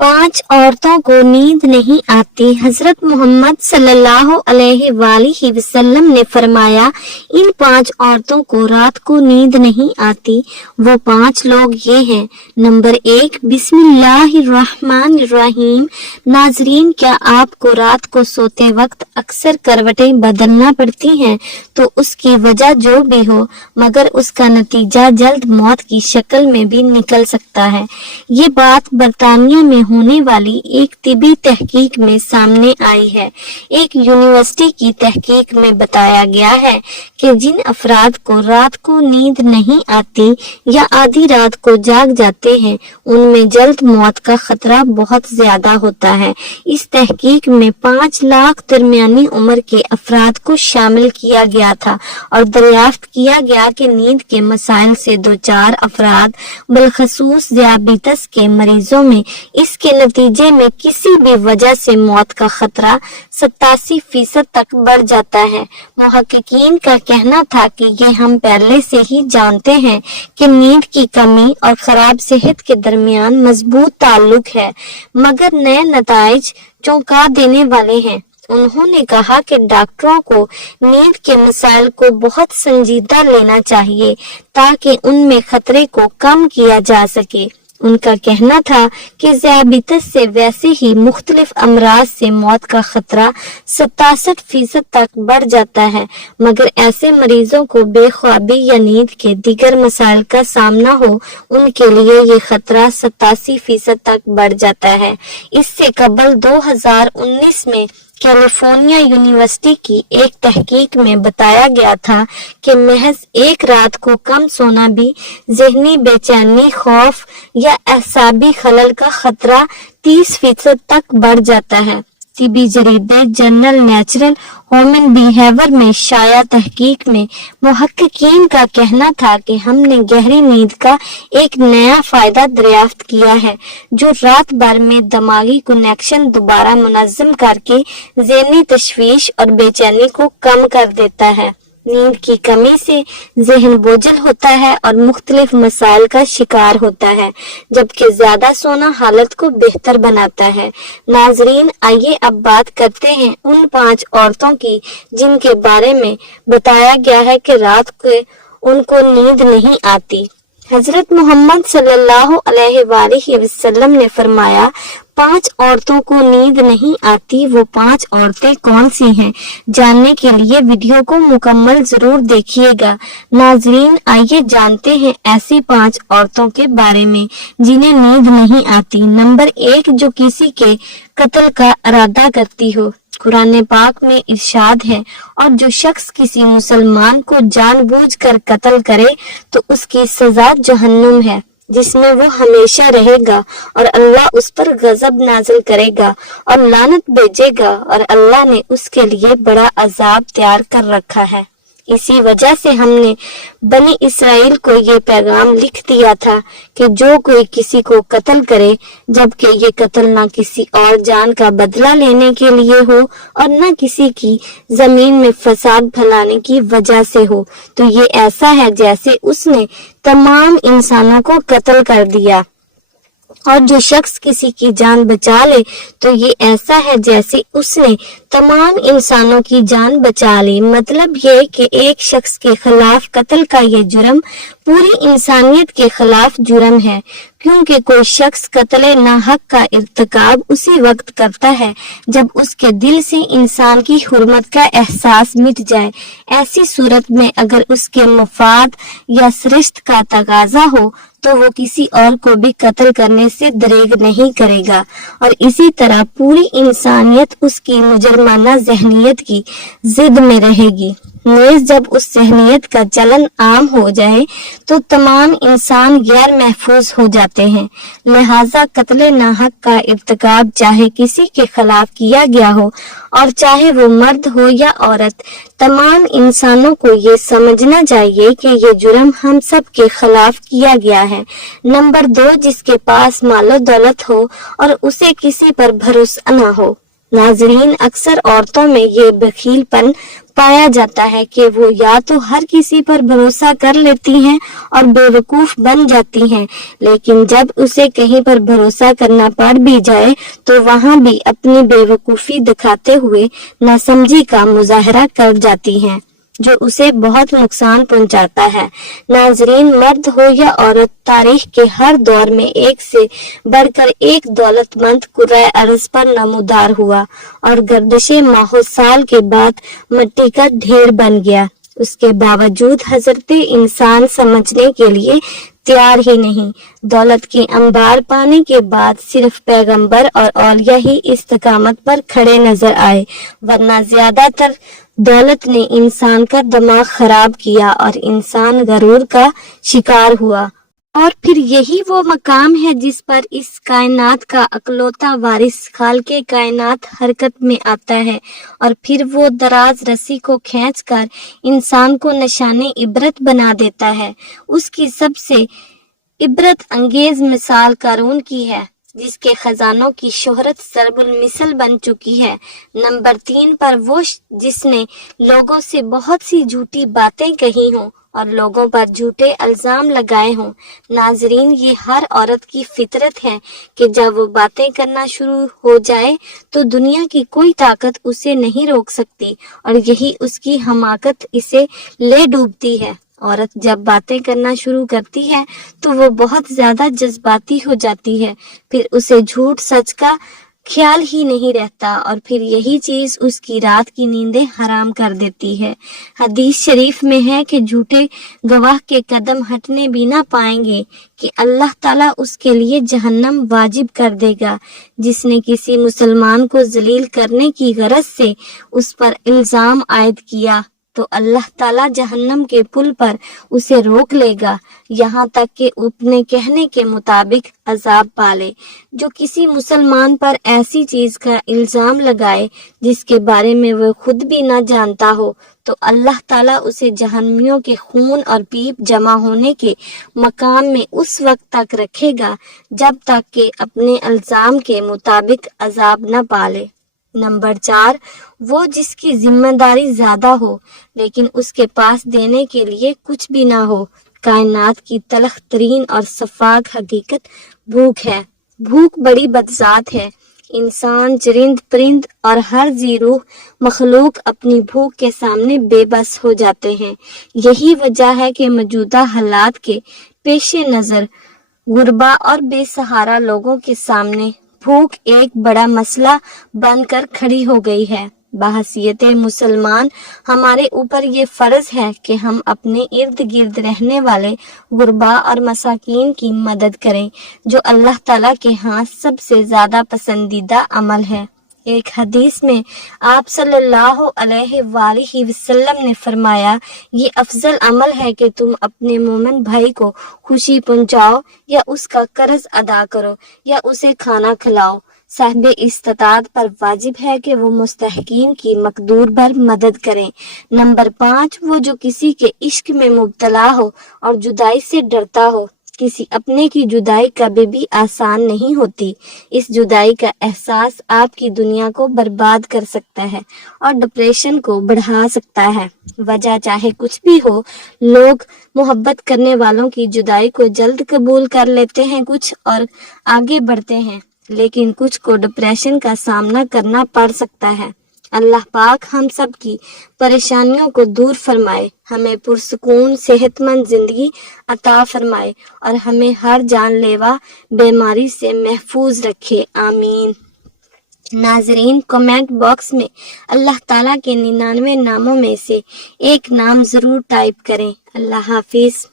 5 औरतों को नींद नहीं आती। हजरत मोहम्मद सल्लल्लाहु अलैहि वसल्लम ने फरमाया, इन 5 औरतों को रात को नींद नहीं आती। वो 5 लोग ये हैं। नंबर 1, बिस्मिल्लाहिर्रहमानिर्रहीम। नाजरीन, क्या आपको रात को सोते वक्त अक्सर करवटें बदलना पड़ती हैं? तो उसकी वजह जो भी हो, मगर उसका नतीजा जल्द मौत की शक्ल में भी निकल सकता है। ये बात बरतानिया में होने वाली एक तिबी तहकीक में सामने आई है। एक यूनिवर्सिटी की तहकीक में बताया गया है कि जिन अफराद को रात को नींद नहीं आती या आधी रात को जाग जाते हैं, उनमें जल्द मौत का खतरा बहुत ज्यादा होता है। इस तहकीक में 5 लाख दरमियानी उम्र के अफराद को शामिल किया गया था और दरियाफ्त किया गया कि नींद के मसाइल से 2-4 अफराद, बिलखसूस ज़ियाबितस के मरीजों में इसके नतीजे में किसी भी वजह से मौत का खतरा 87% तक बढ़ जाता है। मुहक्किकीन का कहना था कि ये हम पहले से ही जानते हैं कि नींद की कमी और खराब सेहत के दरमियान मजबूत ताल्लुक है, मगर नए नताइज चौंका देने वाले हैं। उन्होंने कहा कि डॉक्टरों को नींद के मसाइल को बहुत संजीदा लेना चाहिए ताकि उनमें खतरे को कम किया जा सके। उनका कहना था कि ज़ियाबितस से वैसे ही मुख्तलिफ अमराज से मौत का खतरा 67% तक बढ़ जाता है, मगर ऐसे मरीजों को बेख्वाबी या नींद के दीगर मसाइल का सामना हो, उनके लिए ये खतरा 87% तक बढ़ जाता है। इससे कबल 2019 में कैलिफोर्निया यूनिवर्सिटी की एक तहकीक में बताया गया था कि महज एक रात को कम सोना भी ज़हनी बेचैनी, खौफ या एहसाबी खलल का खतरा 30% तक बढ़ जाता है। तिबी जरीदे जर्नल नेचुरल ह्यूमन बिहेवियर में शाया तहकीक में मुहक्किकीन का कहना था कि हमने गहरी नींद का एक नया फायदा दरियाफ्त किया है, जो रात भर में दिमागी कनेक्शन दोबारा मुनज़्ज़म करके ज़हनी तशवीश और बेचैनी को कम कर देता है। नींद की कमी से ज़हन बोझल होता है और मुख्तलिफ मसाइल का शिकार होता है, जबकि ज्यादा सोना हालत को बेहतर बनाता है। नाजरीन, आइए अब बात करते हैं उन 5 औरतों की जिनके बारे में बताया गया है कि रात को उनको नींद नहीं आती। हजरत मोहम्मद सल्लल्लाहु अलैहि वसल्लम ने फरमाया, 5 औरतों को नींद नहीं आती। वो 5 औरतें कौन सी हैं? जानने के लिए वीडियो को मुकम्मल जरूर देखिएगा। नाजरीन, आइए जानते हैं ऐसी 5 औरतों के बारे में जिन्हें नींद नहीं आती। नंबर 1, जो किसी के कत्ल का इरादा करती हो। कुरान पाक में इरशाद है, और जो शख्स किसी मुसलमान को जानबूझकर कत्ल करे तो उसकी सजा जहन्नुम है, जिसमें वो हमेशा रहेगा, और अल्लाह उस पर गजब नाजिल करेगा और लानत भेजेगा, और अल्लाह ने उसके लिए बड़ा अजाब तैयार कर रखा है। इसी वजह से हमने बनी इसराइल को ये पैगाम लिख दिया था कि जो कोई किसी को कत्ल करे, जबकि ये कत्ल ना किसी और जान का बदला लेने के लिए हो और न किसी की जमीन में फसाद फैलाने की वजह से हो, तो ये ऐसा है जैसे उसने तमाम इंसानों को कत्ल कर दिया। और जो शख्स किसी की जान बचा ले तो ये ऐसा है जैसे उसने तमाम इंसानों की जान बचा ली। मतलब ये कि एक शख्स के खिलाफ कत्ल का ये जुर्म पूरी इंसानियत के खिलाफ जुर्म है, क्योंकि कोई शख्स कत्ल नाहक का इर्तिकाब उसी वक्त करता है जब उसके दिल से इंसान की हुर्मत का एहसास मिट जाए। ऐसी सूरत में अगर उसके मफाद या सरिश्त का तकाजा हो तो वो किसी और को भी कत्ल करने से दरेग नहीं करेगा, और इसी तरह पूरी इंसानियत उसकी मुजरमाना जहनियत की जिद में रहेगी। नेज़ जब उस जहनियत का चलन आम हो जाए तो तमाम इंसान गैर महफूज हो जाते हैं। लिहाजा कत्ल नाहक का इर्तिकाब चाहे किसी के खिलाफ किया गया हो और चाहे वो मर्द हो या औरत, तमाम इंसानों को ये समझना चाहिए कि ये जुर्म हम सब के खिलाफ किया गया है। नंबर 2, जिसके पास मालो दौलत हो और उसे किसी पर भरोसा न हो। नाजरीन, अक्सर औरतों में ये बखीलपन पाया जाता है कि वो या तो हर किसी पर भरोसा कर लेती हैं और बेवकूफ बन जाती हैं, लेकिन जब उसे कहीं पर भरोसा करना पड़ भी जाए तो वहां भी अपनी बेवकूफी दिखाते हुए नासमझी का मुजाहरा कर जाती हैं, जो उसे बहुत नुकसान पहुंचाता है। नाजरीन, मर्द हो या औरत, तारीख के हर दौर में एक से बढ़कर एक दौलतमंद कुर्रा अर्ज पर नमूदार हुआ और गर्दिशे माहो साल के बाद मिट्टी का ढेर बन गया। उसके बावजूद हजरत इंसान समझने के लिए तैयार ही नहीं। दौलत के अंबार पाने के बाद सिर्फ पैगंबर और औलिया ही इस्तकामत पर खड़े नजर आए, वरना ज्यादातर दौलत ने इंसान का दिमाग खराब किया और इंसान गरूर का शिकार हुआ। और फिर यही वो मकाम है जिस पर इस कायनात का अकलौता वारिस खालके कायनात हरकत में आता है, और फिर वो दराज रस्सी को खींचकर इंसान को निशाने इबरत बना देता है। उसकी सबसे इबरत अंगेज मिसाल कारून की है, जिसके खजानों की शोहरत सरबुल मिसल बन चुकी है। नंबर 3 पर वो जिसने लोगों से बहुत सी झूठी बातें कही हों और लोगों पर झूठे इल्जाम लगाए हों। नाजरीन, ये हर औरत की फितरत है कि जब वो बातें करना शुरू हो जाए तो दुनिया की कोई ताकत उसे नहीं रोक सकती, और यही उसकी हमाकत इसे ले डूबती है। औरत जब बातें करना शुरू करती है तो वो बहुत ज्यादा जज्बाती हो जाती है, फिर उसे झूठ सच का ख्याल ही नहीं रहता, और फिर यही चीज उसकी रात की नींदें हराम कर देती है। हदीस शरीफ में है कि झूठे गवाह के कदम हटने भी ना पाएंगे कि अल्लाह ताला उसके लिए जहन्नम वाजिब कर देगा। जिसने किसी मुसलमान को जलील करने की गरज से उस पर इल्जाम आयद किया तो अल्लाह ताला जहन्नम के पुल पर उसे रोक लेगा, यहाँ तक कि अपने कहने के मुताबिक अजाब पाले। जो किसी मुसलमान पर ऐसी चीज का इल्जाम लगाए जिसके बारे में वो खुद भी ना जानता हो, तो अल्लाह ताला उसे जहन्नमियों के खून और पीप जमा होने के मकाम में उस वक्त तक रखेगा जब तक कि अपने इल्जाम के मुताबिक अजाब न पाले। नंबर 4, वो जिसकी जिम्मेदारी ज्यादा हो लेकिन उसके पास देने के लिए कुछ भी ना हो। कायनात की तलख तरीन और सफाक हकीकत भूख है। भूख बड़ी बदजात है। इंसान, चरिंद परिंद और हर जी रूह मखलूक अपनी भूख के सामने बेबस हो जाते हैं। यही वजह है कि मौजूदा हालात के पेश नजर गुरबा और बेसहारा लोगों के सामने भूख एक बड़ा मसला बनकर खड़ी हो गई है। बहसीयत मुसलमान हमारे ऊपर ये फर्ज है कि हम अपने इर्द गिर्द रहने वाले गुरबा और मसाकीन की मदद करें, जो अल्लाह ताला के यहाँ सबसे ज्यादा पसंदीदा अमल है। एक हदीस में आप सल्लल्लाहु अलैहि वसल्लम ने फरमाया, ये अफजल अमल है कि तुम अपने मोमिन भाई को खुशी पहुंचाओ या उसका कर्ज अदा करो या उसे खाना खिलाओ। साहिब इस्तात पर वाजिब है कि वो मुस्तहकीन की मकदूर भर मदद करें। नंबर 5, वो जो किसी के इश्क में मुब्तला हो और जुदाई से डरता हो। किसी अपने की जुदाई कभी भी आसान नहीं होती। इस जुदाई का एहसास आपकी दुनिया को बर्बाद कर सकता है और डिप्रेशन को बढ़ा सकता है। वजह चाहे कुछ भी हो, लोग मोहब्बत करने वालों की जुदाई को जल्द कबूल कर लेते हैं कुछ और आगे बढ़ते हैं, लेकिन कुछ को डिप्रेशन का सामना करना पड़ सकता है। अल्लाह पाक हम सब की परेशानियों को दूर फरमाए, हमें पुरसुकून सेहतमंद जिंदगी अता फरमाए और हमें हर जानलेवा बीमारी से महफूज रखे। आमीन। नाजरीन, कमेंट बॉक्स में अल्लाह ताला के 99 नामों में से एक नाम जरूर टाइप करें। अल्लाह हाफिज।